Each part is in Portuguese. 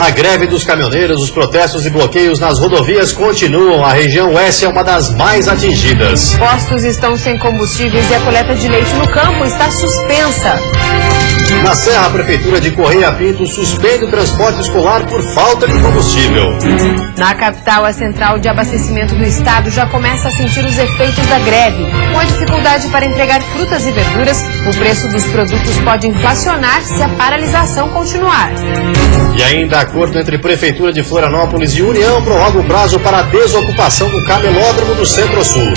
A greve dos caminhoneiros, os protestos e bloqueios nas rodovias continuam. A região oeste é uma das mais atingidas. Postos estão sem combustíveis e a coleta de leite no campo está suspensa. Na Serra, a Prefeitura de Correia Pinto suspende o transporte escolar por falta de combustível. Na capital, a central de abastecimento do estado já começa a sentir os efeitos da greve. Com a dificuldade para entregar frutas e verduras, o preço dos produtos pode inflacionar se a paralisação continuar. E ainda, acordo entre Prefeitura de Florianópolis e União prorroga o prazo para a desocupação do camelódromo do Centro-Sul.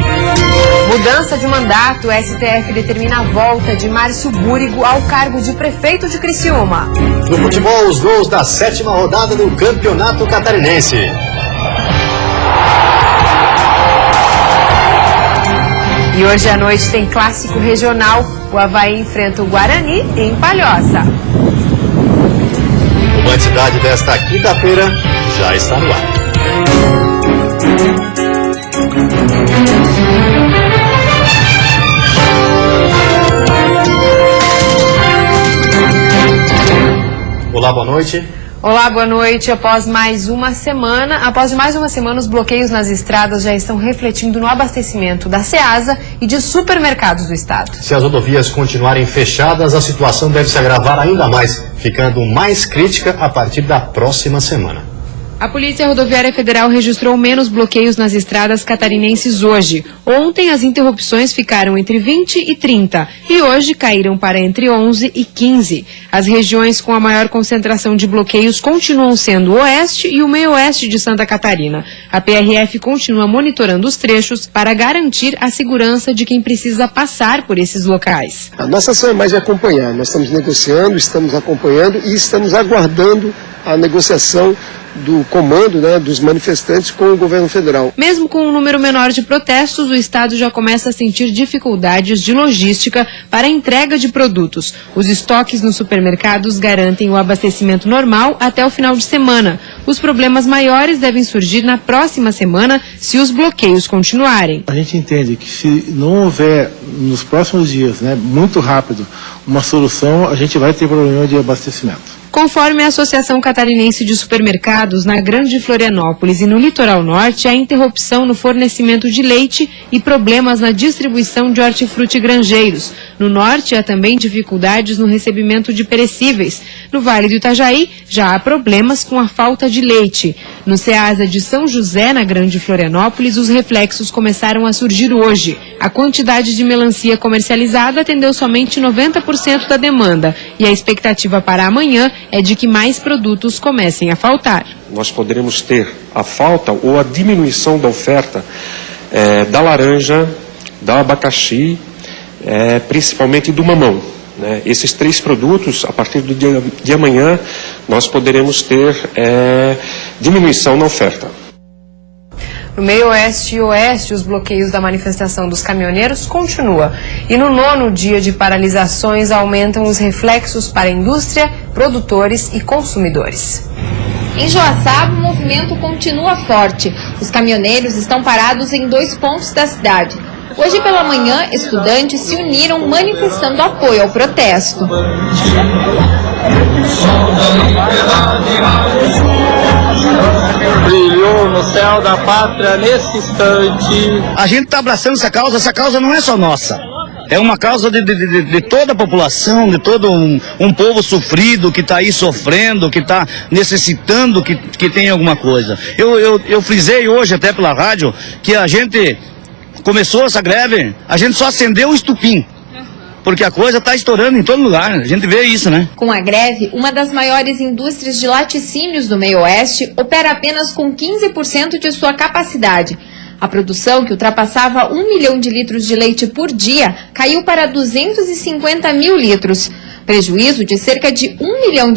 Mudança de mandato, o STF determina a volta de Márcio Búrigo ao cargo de prefeito de Criciúma. No futebol, os gols da 7ª rodada do Campeonato Catarinense. E hoje à noite tem clássico regional. O Avaí enfrenta o Guarani em Palhoça. O Band Cidade desta quinta-feira já está no ar. Olá, boa noite. Olá, boa noite. Após mais uma semana, os bloqueios nas estradas já estão refletindo no abastecimento da Ceasa e de supermercados do estado. Se as rodovias continuarem fechadas, a situação deve se agravar ainda mais, ficando mais crítica a partir da próxima semana. A Polícia Rodoviária Federal registrou menos bloqueios nas estradas catarinenses hoje. Ontem, as interrupções ficaram entre 20 e 30 e hoje caíram para entre 11 e 15. As regiões com a maior concentração de bloqueios continuam sendo o oeste e o meio-oeste de Santa Catarina. A PRF continua monitorando os trechos para garantir a segurança de quem precisa passar por esses locais. A nossa ação é mais de acompanhar. Nós estamos negociando, estamos acompanhando e estamos aguardando a negociação do comando, dos manifestantes com o governo federal. Mesmo com um número menor de protestos, o estado já começa a sentir dificuldades de logística para a entrega de produtos. Os estoques nos supermercados garantem o abastecimento normal até o final de semana. Os problemas maiores devem surgir na próxima semana se os bloqueios continuarem. A gente entende que se não houver nos próximos dias, muito rápido, uma solução, a gente vai ter problema de abastecimento. Conforme a Associação Catarinense de Supermercados, na Grande Florianópolis e no Litoral Norte, há interrupção no fornecimento de leite e problemas na distribuição de hortifruti granjeiros. No Norte, há também dificuldades no recebimento de perecíveis. No Vale do Itajaí, já há problemas com a falta de leite. No Ceasa de São José, na Grande Florianópolis, os reflexos começaram a surgir hoje. A quantidade de melancia comercializada atendeu somente 90% da demanda e a expectativa para amanhã é de que mais produtos comecem a faltar. Nós poderemos ter a falta ou a diminuição da oferta da laranja, da abacaxi, principalmente do mamão. Esses 3 produtos, a partir do dia de amanhã, nós poderemos ter diminuição na oferta. No meio-oeste e oeste, os bloqueios da manifestação dos caminhoneiros continuam. E no 9º dia de paralisações, aumentam os reflexos para a indústria, produtores e consumidores. Em Joaçaba, o movimento continua forte. Os caminhoneiros estão parados em 2 pontos da cidade. Hoje pela manhã, estudantes se uniram manifestando apoio ao protesto. Brilhou no céu da pátria nesse instante. A gente está abraçando essa causa não é só nossa. É uma causa de toda a população, de todo um povo sofrido que está aí sofrendo, que está necessitando que tenha alguma coisa. Eu frisei hoje até pela rádio que a gente começou essa greve, a gente só acendeu o estupim. Porque a coisa está estourando em todo lugar, a gente vê isso, Com a greve, uma das maiores indústrias de laticínios do meio-oeste opera apenas com 15% de sua capacidade. A produção, que ultrapassava 1 milhão de litros de leite por dia, caiu para 250 mil litros. Prejuízo de cerca de R$1 milhão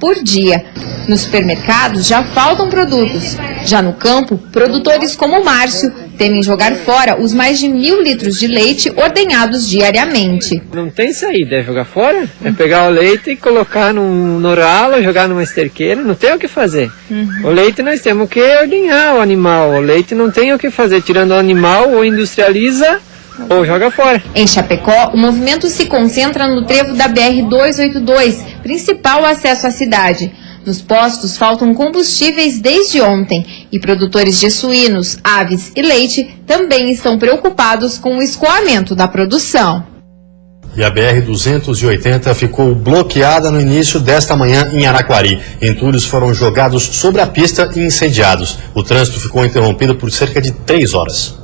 por dia. Nos supermercados já faltam produtos. Já no campo, produtores como o Márcio temem jogar fora os mais de 1.000 litros de leite ordenhados diariamente. Não tem saída, é jogar fora, é pegar o leite e colocar no ralo, jogar numa esterqueira, não tem o que fazer. O leite nós temos que ordenhar o animal, o leite não tem o que fazer, tirando o animal ou industrializa ou joga fora. Em Chapecó, o movimento se concentra no trevo da BR-282, principal acesso à cidade. Nos postos faltam combustíveis desde ontem e produtores de suínos, aves e leite também estão preocupados com o escoamento da produção. E a BR-280 ficou bloqueada no início desta manhã em Araquari. Entulhos foram jogados sobre a pista e incendiados. O trânsito ficou interrompido por cerca de 3 horas.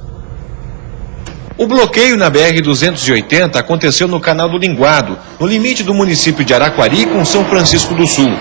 O bloqueio na BR-280 aconteceu no Canal do Linguado, no limite do município de Araquari com São Francisco do Sul.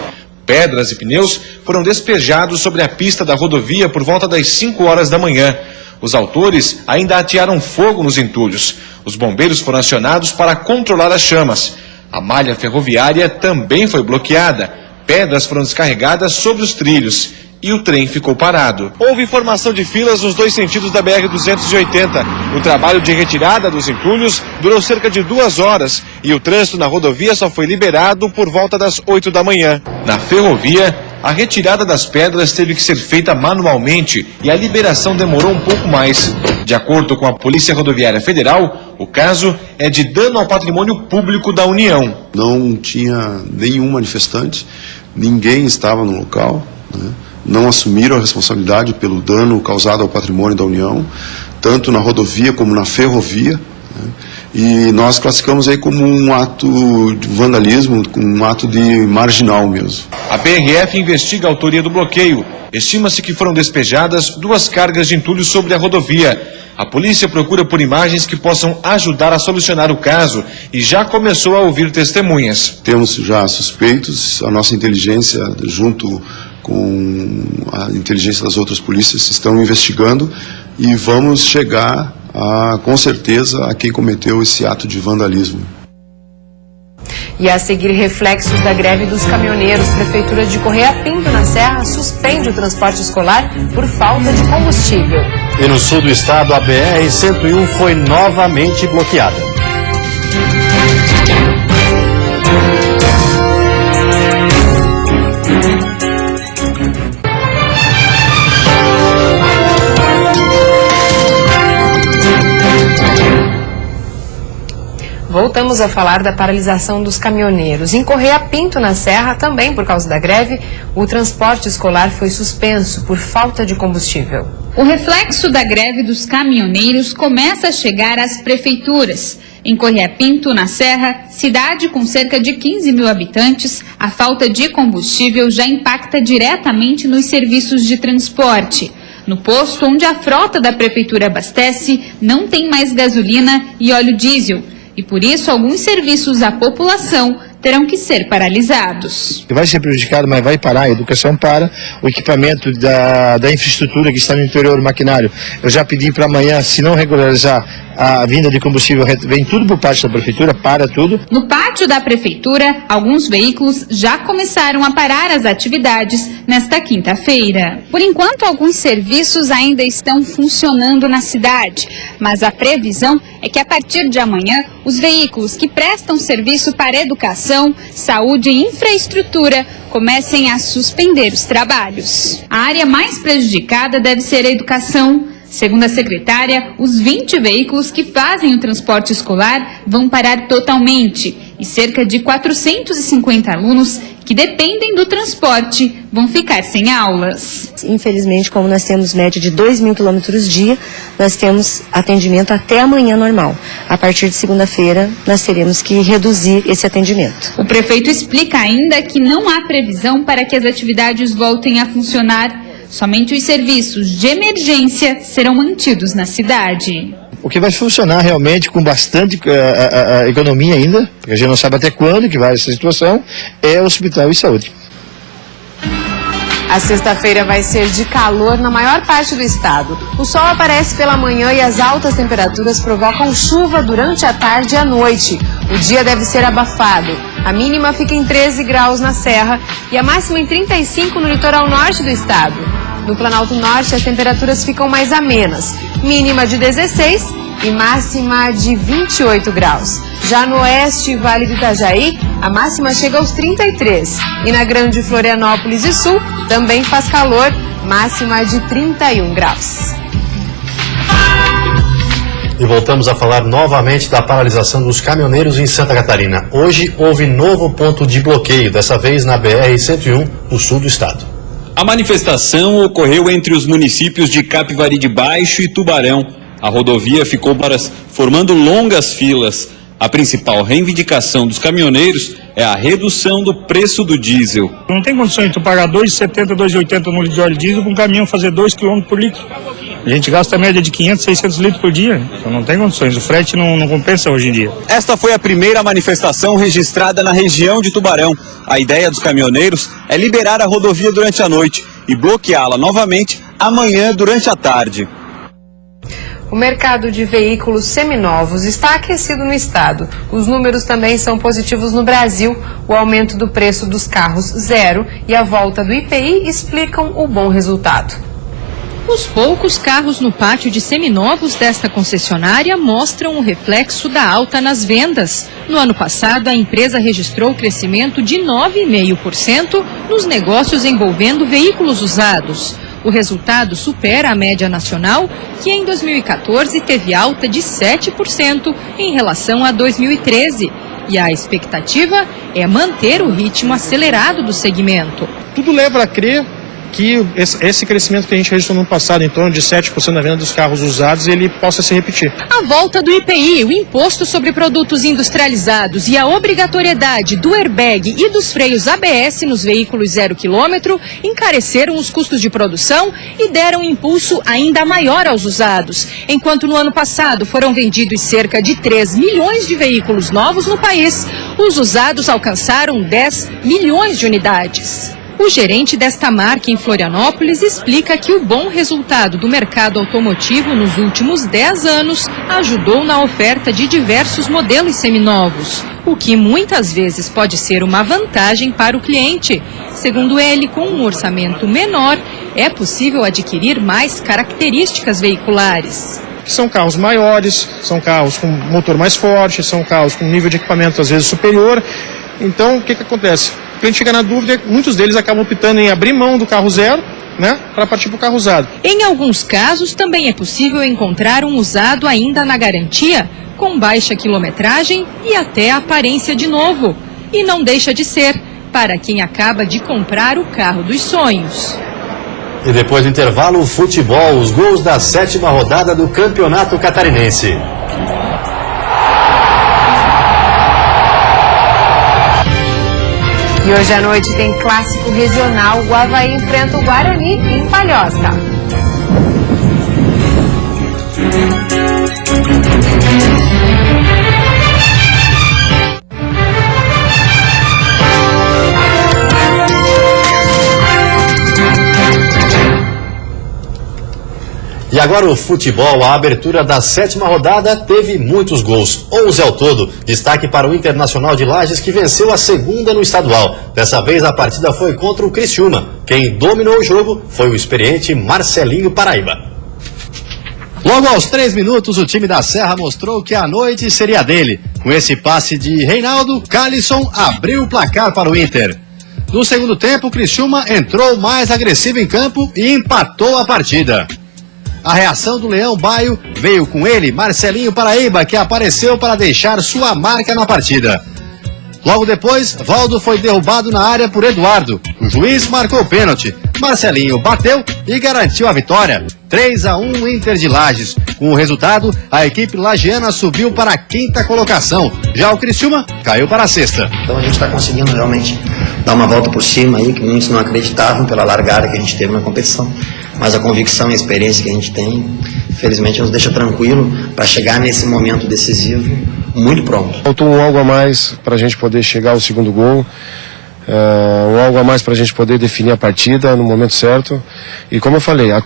Pedras e pneus foram despejados sobre a pista da rodovia por volta das 5 horas da manhã. Os autores ainda atearam fogo nos entulhos. Os bombeiros foram acionados para controlar as chamas. A malha ferroviária também foi bloqueada. Pedras foram descarregadas sobre os trilhos e o trem ficou parado. Houve formação de filas nos 2 sentidos da BR-280. O trabalho de retirada dos entulhos durou cerca de 2 horas e o trânsito na rodovia só foi liberado por volta das 8 da manhã. Na ferrovia, a retirada das pedras teve que ser feita manualmente e a liberação demorou um pouco mais. De acordo com a Polícia Rodoviária Federal, o caso é de dano ao patrimônio público da União. Não tinha nenhum manifestante, ninguém estava no local, né? Não assumiram a responsabilidade pelo dano causado ao patrimônio da União, tanto na rodovia como na ferrovia, né? E nós classificamos aí como um ato de vandalismo, um ato de marginal mesmo. A PRF investiga a autoria do bloqueio. Estima-se que foram despejadas 2 cargas de entulho sobre a rodovia. A polícia procura por imagens que possam ajudar a solucionar o caso e já começou a ouvir testemunhas. Temos já suspeitos, a nossa inteligência, junto com a inteligência das outras polícias, estão investigando e vamos chegar, com certeza, a quem cometeu esse ato de vandalismo. E a seguir, reflexos da greve dos caminhoneiros. Prefeitura de Correia Pinto, na Serra, suspende o transporte escolar por falta de combustível. E no sul do estado, a BR-101 foi novamente bloqueada. Voltamos a falar da paralisação dos caminhoneiros. Em Correia Pinto, na Serra, também por causa da greve, o transporte escolar foi suspenso por falta de combustível. O reflexo da greve dos caminhoneiros começa a chegar às prefeituras. Em Correia Pinto, na Serra, cidade com cerca de 15 mil habitantes, a falta de combustível já impacta diretamente nos serviços de transporte. No posto onde a frota da prefeitura abastece, não tem mais gasolina e óleo diesel. E por isso, alguns serviços à população terão que ser paralisados. Vai ser prejudicado, mas vai parar, a educação para, o equipamento da infraestrutura que está no interior do maquinário. Eu já pedi para amanhã, se não regularizar a vinda de combustível, vem tudo por parte da prefeitura, para tudo. No pátio da prefeitura, alguns veículos já começaram a parar as atividades nesta quinta-feira. Por enquanto, alguns serviços ainda estão funcionando na cidade, mas a previsão é que a partir de amanhã, os veículos que prestam serviço para educação, saúde e infraestrutura comecem a suspender os trabalhos. A área mais prejudicada deve ser a educação. Segundo a secretária, os 20 veículos que fazem o transporte escolar vão parar totalmente e cerca de 450 alunos que dependem do transporte vão ficar sem aulas. Infelizmente, como nós temos média de 2.000 quilômetros dia, nós temos atendimento até amanhã normal. A partir de segunda-feira, nós teremos que reduzir esse atendimento. O prefeito explica ainda que não há previsão para que as atividades voltem a funcionar. Somente os serviços de emergência serão mantidos na cidade. O que vai funcionar realmente com bastante economia ainda, porque a gente não sabe até quando que vai essa situação, é o hospital e saúde. A sexta-feira vai ser de calor na maior parte do estado. O sol aparece pela manhã e as altas temperaturas provocam chuva durante a tarde e a noite. O dia deve ser abafado. A mínima fica em 13 graus na Serra e a máxima em 35 no litoral norte do estado. No Planalto Norte, as temperaturas ficam mais amenas. Mínima de 16 e máxima de 28 graus. Já no oeste e Vale do Itajaí, a máxima chega aos 33. E na Grande Florianópolis e Sul, também faz calor, máxima de 31 graus. E voltamos a falar novamente da paralisação dos caminhoneiros em Santa Catarina. Hoje houve novo ponto de bloqueio, dessa vez na BR-101, no sul do estado. A manifestação ocorreu entre os municípios de Capivari de Baixo e Tubarão. A rodovia ficou formando longas filas. A principal reivindicação dos caminhoneiros é a redução do preço do diesel. Não tem condições de tu pagar R$ 2,70, R$ 2,80 no litro de óleo diesel para um caminhão fazer 2 km por litro. A gente gasta a média de 500, 600 litros por dia, então não tem condições, o frete não compensa hoje em dia. Esta foi a primeira manifestação registrada na região de Tubarão. A ideia dos caminhoneiros é liberar a rodovia durante a noite e bloqueá-la novamente amanhã durante a tarde. O mercado de veículos seminovos está aquecido no estado. Os números também são positivos no Brasil. O aumento do preço dos carros zero e a volta do IPI explicam o bom resultado. Os poucos carros no pátio de seminovos desta concessionária mostram o reflexo da alta nas vendas. No ano passado, a empresa registrou crescimento de 9,5% nos negócios envolvendo veículos usados. O resultado supera a média nacional, que em 2014 teve alta de 7% em relação a 2013. E a expectativa é manter o ritmo acelerado do segmento. Tudo leva a crer que esse crescimento que a gente registrou no ano passado, em torno de 7% da venda dos carros usados, ele possa se repetir. A volta do IPI, o Imposto sobre Produtos Industrializados, e a obrigatoriedade do airbag e dos freios ABS nos veículos 0 km encareceram os custos de produção e deram um impulso ainda maior aos usados. Enquanto no ano passado foram vendidos cerca de 3 milhões de veículos novos no país, os usados alcançaram 10 milhões de unidades. O gerente desta marca em Florianópolis explica que o bom resultado do mercado automotivo nos últimos 10 anos ajudou na oferta de diversos modelos seminovos, o que muitas vezes pode ser uma vantagem para o cliente. Segundo ele, com um orçamento menor, é possível adquirir mais características veiculares. São carros maiores, são carros com motor mais forte, são carros com nível de equipamento às vezes superior. Então, o que acontece? O cliente chega na dúvida, muitos deles acabam optando em abrir mão do carro zero, para partir para o carro usado. Em alguns casos, também é possível encontrar um usado ainda na garantia, com baixa quilometragem e até aparência de novo. E não deixa de ser, para quem acaba de comprar o carro dos sonhos. E depois do intervalo, o futebol, os gols da 7ª rodada do Campeonato Catarinense. E hoje à noite tem clássico regional. O Avaí enfrenta o Guarani em Palhoça. E agora o futebol, a abertura da 7ª rodada teve muitos gols, 11 ao todo. Destaque para o Internacional de Lages, que venceu a 2ª no estadual. Dessa vez a partida foi contra o Criciúma. Quem dominou o jogo foi o experiente Marcelinho Paraíba. Logo aos 3 minutos, o time da Serra mostrou que a noite seria dele. Com esse passe de Reinaldo, Calisson abriu o placar para o Inter. No segundo tempo, o Criciúma entrou mais agressivo em campo e empatou a partida. A reação do Leão Baio veio com ele, Marcelinho Paraíba, que apareceu para deixar sua marca na partida. Logo depois, Valdo foi derrubado na área por Eduardo. O juiz marcou o pênalti. Marcelinho bateu e garantiu a vitória. 3-1 Inter de Lages. Com o resultado, a equipe lagiana subiu para a 5ª colocação. Já o Criciúma caiu para a 6ª. Então a gente está conseguindo realmente dar uma volta por cima aí, que muitos não acreditavam pela largada que a gente teve na competição. Mas a convicção e a experiência que a gente tem, felizmente, nos deixa tranquilo para chegar nesse momento decisivo muito pronto. Faltou algo a mais para a gente poder chegar ao segundo gol, algo a mais para a gente poder definir a partida no momento certo. E como eu falei, a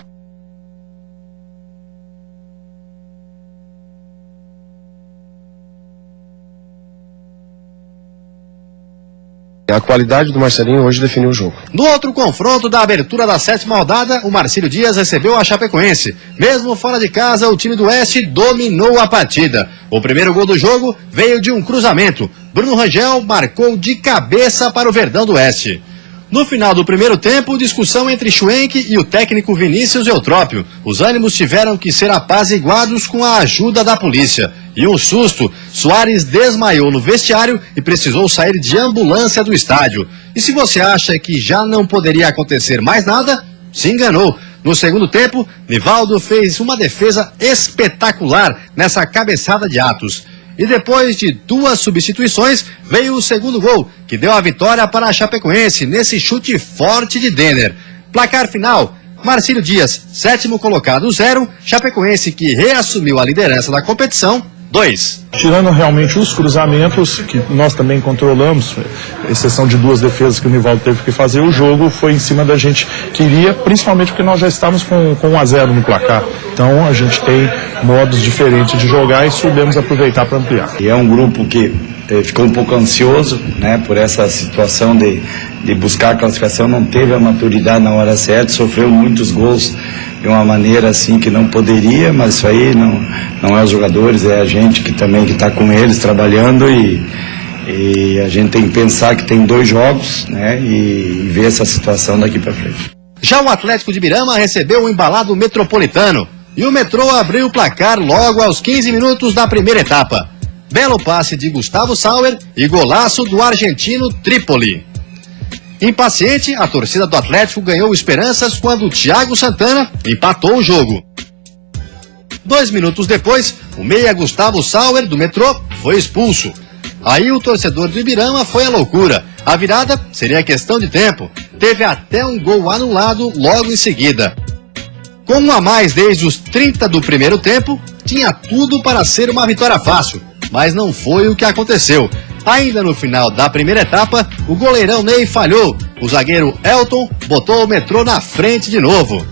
qualidade do Marcelinho hoje definiu o jogo. No outro confronto da abertura da 7ª rodada, o Marcílio Dias recebeu a Chapecoense. Mesmo fora de casa, o time do Oeste dominou a partida. O primeiro gol do jogo veio de um cruzamento. Bruno Rangel marcou de cabeça para o Verdão do Oeste. No final do primeiro tempo, discussão entre Schwenk e o técnico Vinícius Eutrópio. Os ânimos tiveram que ser apaziguados com a ajuda da polícia. E um susto, Soares desmaiou no vestiário e precisou sair de ambulância do estádio. E se você acha que já não poderia acontecer mais nada, se enganou. No segundo tempo, Nivaldo fez uma defesa espetacular nessa cabeçada de Atos. E depois de 2 substituições, veio o segundo gol, que deu a vitória para a Chapecoense nesse chute forte de Denner. Placar final, Marcílio Dias, 7º colocado 0, Chapecoense que reassumiu a liderança da competição, 2. Tirando realmente os cruzamentos, que nós também controlamos, exceção de 2 defesas que o Nivaldo teve que fazer, o jogo foi em cima da gente queria, principalmente porque nós já estávamos com 1-0 no placar. Então a gente tem modos diferentes de jogar e soubemos aproveitar para ampliar. E é um grupo que ficou um pouco ansioso, né, por essa situação de buscar a classificação, não teve a maturidade na hora certa, sofreu muitos gols de uma maneira assim que não poderia, mas isso aí não é os jogadores, é a gente que também que está com eles trabalhando e a gente tem que pensar que tem 2 jogos, né, e ver essa situação daqui para frente. Já o Atlético de Birama recebeu o embalado Metropolitano e o Metrô abriu o placar logo aos 15 minutos da primeira etapa. Belo passe de Gustavo Sauer e golaço do argentino Trípoli. Impaciente, a torcida do Atlético ganhou esperanças quando Thiago Santana empatou o jogo. 2 minutos depois, o meia Gustavo Sauer, do Metrô, foi expulso. Aí o torcedor do Ibirama foi à loucura. A virada seria questão de tempo. Teve até um gol anulado logo em seguida. Com 1 a mais desde os 30 do primeiro tempo, tinha tudo para ser uma vitória fácil. Mas não foi o que aconteceu. Ainda no final da primeira etapa, o goleirão Ney falhou. O zagueiro Elton botou o Metrô na frente de novo.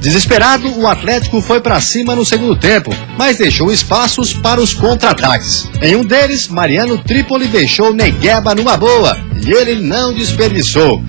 Desesperado, o Atlético foi para cima no segundo tempo, mas deixou espaços para os contra-ataques. Em um deles, Mariano Trípoli deixou Negueba numa boa e ele não desperdiçou.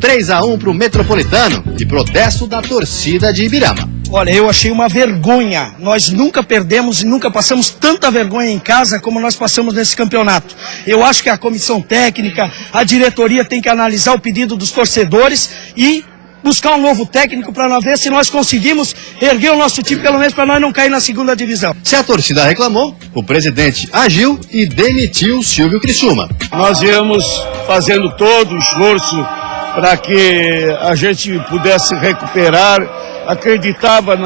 3-1 para o Metropolitano e protesto da torcida de Ibirama. Olha, eu achei uma vergonha. Nós nunca perdemos e nunca passamos tanta vergonha em casa como nós passamos nesse campeonato. Eu acho que a comissão técnica, a diretoria tem que analisar o pedido dos torcedores e buscar um novo técnico para nós ver se nós conseguimos erguer o nosso time, pelo menos para nós não cair na segunda divisão. Se a torcida reclamou, o presidente agiu e demitiu Silvio Criciúma. Nós viemos fazendo todo o esforço para que a gente pudesse recuperar. Acreditava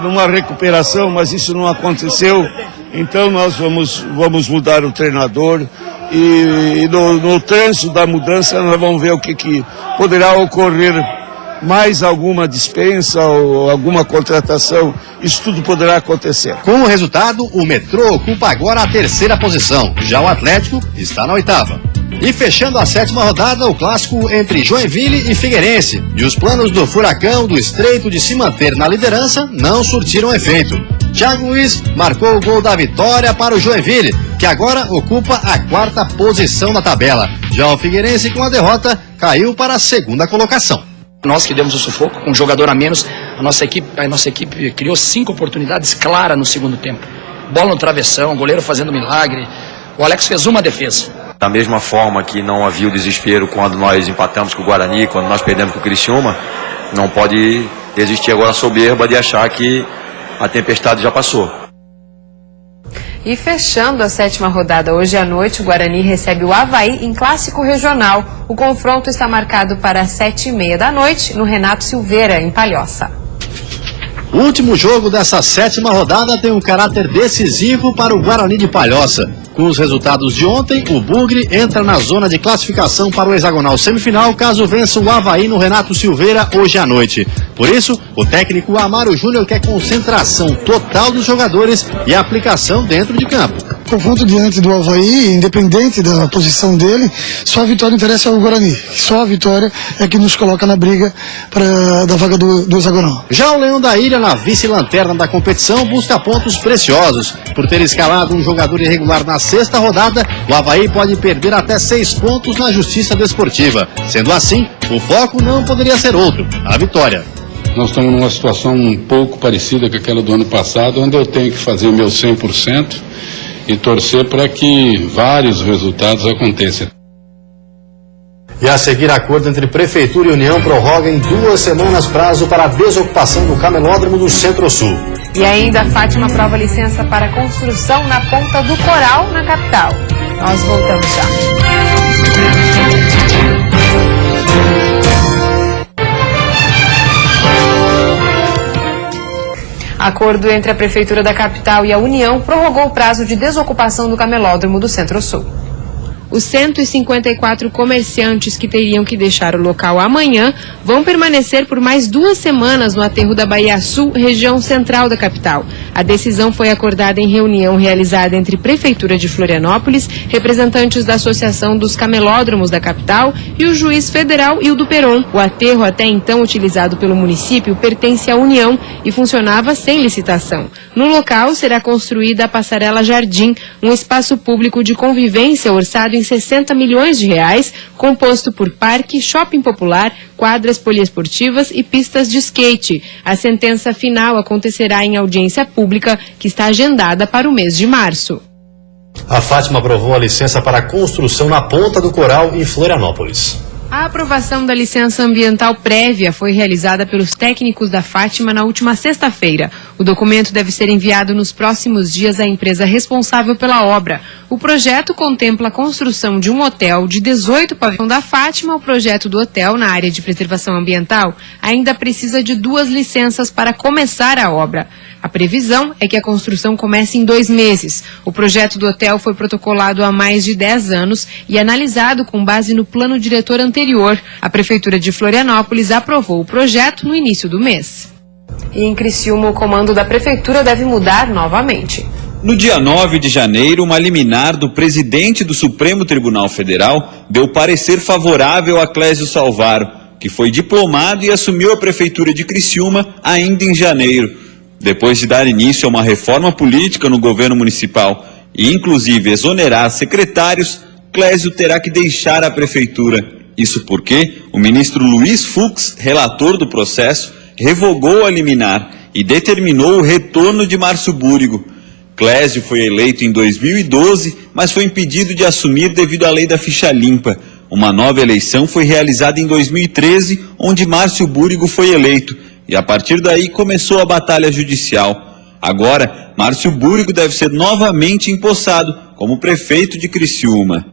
numa recuperação, mas isso não aconteceu. Então nós vamos mudar o treinador e no trânsito da mudança nós vamos ver o que poderá ocorrer. Mais alguma dispensa ou alguma contratação, isso tudo poderá acontecer. Com o resultado, o Metrô ocupa agora a 3ª posição. Já o Atlético está na 8ª. E fechando a 7ª rodada, o clássico entre Joinville e Figueirense. E os planos do Furacão do Estreito de se manter na liderança não surtiram efeito. Thiago Luiz marcou o gol da vitória para o Joinville, que agora ocupa a 4ª posição na tabela. Já o Figueirense, com a derrota, caiu para a 2ª colocação. Nós que demos o sufoco, com um jogador a menos, a nossa equipe criou 5 oportunidades claras no segundo tempo. Bola no travessão, goleiro fazendo milagre. O Alex fez uma defesa. Da mesma forma que não havia o desespero quando nós empatamos com o Guarani, quando nós perdemos com o Criciúma, não pode existir agora a soberba de achar que a tempestade já passou. E fechando a 7ª rodada hoje à noite, o Guarani recebe o Avaí em clássico regional. O confronto está marcado para as 7h30 da noite no Renato Silveira, em Palhoça. O último jogo dessa 7ª rodada tem um caráter decisivo para o Guarani de Palhoça. Com os resultados de ontem, o Bugre entra na zona de classificação para o hexagonal semifinal caso vença o Avaí no Renato Silveira hoje à noite. Por isso, o técnico Amaro Júnior quer concentração total dos jogadores e aplicação dentro de campo. Confronto diante do Avaí, independente da posição dele, só a vitória interessa ao Guarani. Só a vitória é que nos coloca na briga da vaga do hexagonal. Já o Leão da Ilha, na vice-lanterna da competição, busca pontos preciosos. Por ter escalado um jogador irregular na 6ª rodada, o Avaí pode perder até 6 pontos na Justiça Desportiva. Sendo assim, o foco não poderia ser outro, a vitória. Nós estamos numa situação um pouco parecida com aquela do ano passado, onde eu tenho que fazer o meu 100% e torcer para que vários resultados aconteçam. E a seguir, acordo entre Prefeitura e União prorroga em 2 semanas prazo para a desocupação do camelódromo do Centro-Sul. E ainda, Fátima aprova licença para construção na Ponta do Coral, na capital. Nós voltamos já. Acordo entre a Prefeitura da capital e a União prorrogou o prazo de desocupação do camelódromo do Centro-Sul. Os 154 comerciantes que teriam que deixar o local amanhã vão permanecer por mais 2 semanas no aterro da Bahia Sul, região central da capital. A decisão foi acordada em reunião realizada entre Prefeitura de Florianópolis, representantes da Associação dos Camelódromos da capital e o juiz federal Hildo Peron. O aterro, até então utilizado pelo município, pertence à União e funcionava sem licitação. No local será construída a Passarela Jardim, um espaço público de convivência orçado em 60 milhões de reais, composto por parque, shopping popular, quadras poliesportivas e pistas de skate. A sentença final acontecerá em audiência pública, que está agendada para o mês de março. A Fátima aprovou a licença para a construção na Ponta do Coral, em Florianópolis. A aprovação da licença ambiental prévia foi realizada pelos técnicos da Fátima na última sexta-feira. O documento deve ser enviado nos próximos dias à empresa responsável pela obra. O projeto contempla a construção de um hotel de 18 pavilhões da Fátima. O projeto do hotel na área de preservação ambiental ainda precisa de 2 licenças para começar a obra. A previsão é que a construção comece em 2 meses. O projeto do hotel foi protocolado há mais de 10 anos e analisado com base no plano diretor anterior. A Prefeitura de Florianópolis aprovou o projeto no início do mês. E em Criciúma, o comando da Prefeitura deve mudar novamente. No dia 9 de janeiro, uma liminar do presidente do Supremo Tribunal Federal deu parecer favorável a Clésio Salvaro, que foi diplomado e assumiu a Prefeitura de Criciúma ainda em janeiro. Depois de dar início a uma reforma política no governo municipal e inclusive exonerar secretários, Clésio terá que deixar a prefeitura. Isso porque o ministro Luiz Fux, relator do processo, revogou a liminar e determinou o retorno de Márcio Búrigo. Clésio foi eleito em 2012, mas foi impedido de assumir devido à lei da ficha limpa. Uma nova eleição foi realizada em 2013, onde Márcio Búrigo foi eleito. E a partir daí começou a batalha judicial. Agora, Márcio Búrigo deve ser novamente empossado como prefeito de Criciúma.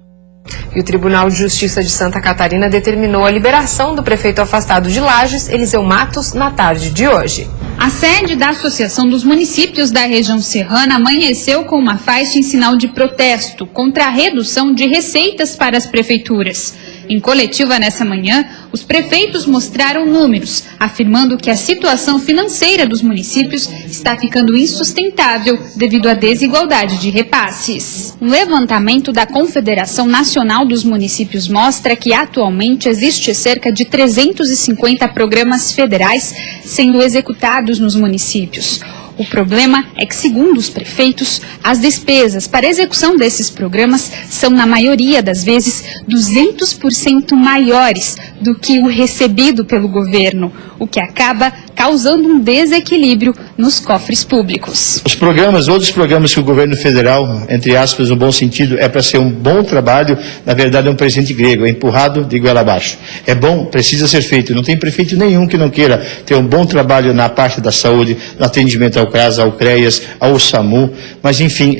E o Tribunal de Justiça de Santa Catarina determinou a liberação do prefeito afastado de Lages, Eliseu Matos, na tarde de hoje. A sede da Associação dos Municípios da região serrana amanheceu com uma faixa em sinal de protesto contra a redução de receitas para as prefeituras. Em coletiva nessa manhã, os prefeitos mostraram números, afirmando que a situação financeira dos municípios está ficando insustentável devido à desigualdade de repasses. Um levantamento da Confederação Nacional dos Municípios mostra que atualmente existe cerca de 350 programas federais sendo executados nos municípios. O problema é que, segundo os prefeitos, as despesas para a execução desses programas são, na maioria das vezes, 200% maiores do que o recebido pelo governo, o que acaba causando um desequilíbrio nos cofres públicos. Os programas, outros programas que o governo federal, entre aspas, no bom sentido, é para ser um bom trabalho, na verdade é um presente grego, é empurrado de goela abaixo. É bom, precisa ser feito. Não tem prefeito nenhum que não queira ter um bom trabalho na parte da saúde, no atendimento ao CRAS, ao CREAS, ao SAMU, mas enfim,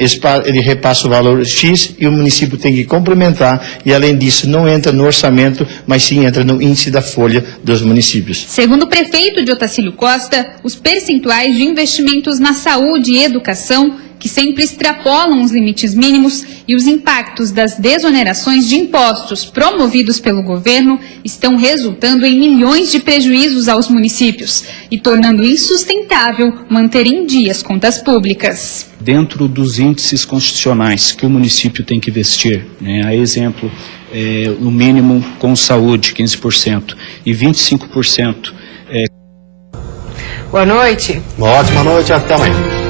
ele repassa o valor X e o município tem que complementar e além disso não entra no orçamento, mas sim entra no índice da folha dos municípios. Segundo o prefeito de Otacílio Costa, os percentuais de investimentos na saúde e educação, que sempre extrapolam os limites mínimos, e os impactos das desonerações de impostos promovidos pelo governo estão resultando em milhões de prejuízos aos municípios e tornando insustentável manter em dia as contas públicas. Dentro dos índices constitucionais que o município tem que investir, né, a exemplo, o mínimo com saúde, 15%, e 25%. Boa noite. Uma ótima noite, até amanhã.